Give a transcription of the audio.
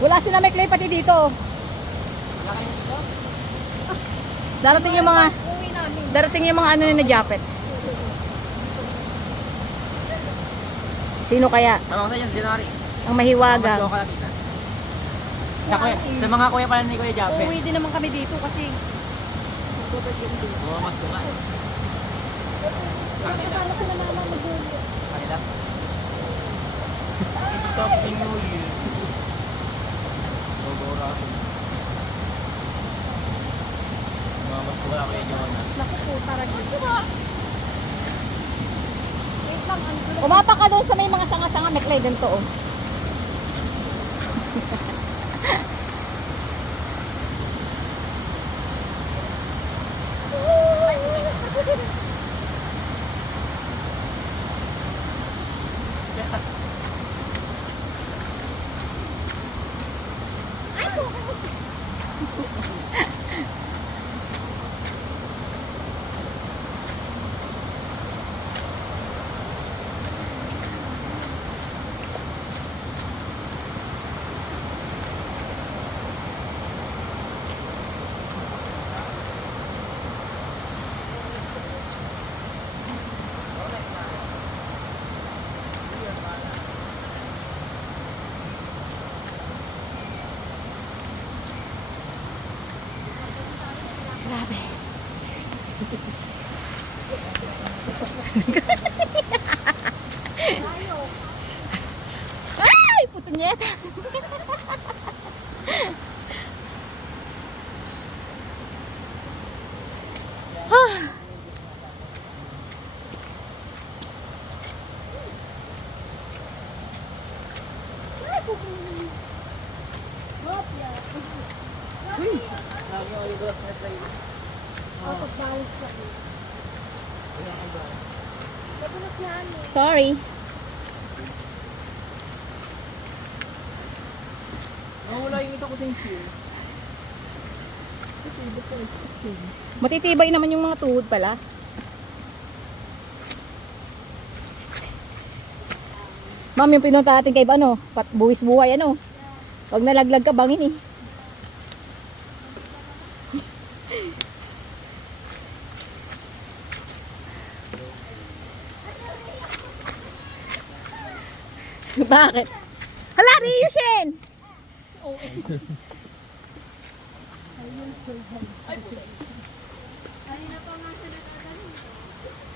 Wala si na may clay pati dito. Wala kayo dito? Darating yung mga ano na jacket. Sino kaya? Tawag na yun, January. Ang mahiwagang. Sa mga kuya pala ni Kuya Jape. Uuwi din naman kami dito kasi Oo, mas kuma. akala ko na mama magulo. Kanila. Ito New Year. Gogora. Mas kuma Kuya Jonas. Naku po, parang wait lang, ang gulo. Umapa ka doon sa may mga sanga-sanga, may clay ganito oh. Grabe. Ay, puto nyeta. Ah. Lagi ako yung glass na try. Pagbalas sa akin. Napunas na ano. Sorry. Nawala yung isa ko sa seal. Matitibay naman yung mga tuhod pala. Ma'am, yung pinunta natin kay ano, buwis buhay ano. Pag nalaglag ka, bangin eh. Bakit? Hala, Ryushin!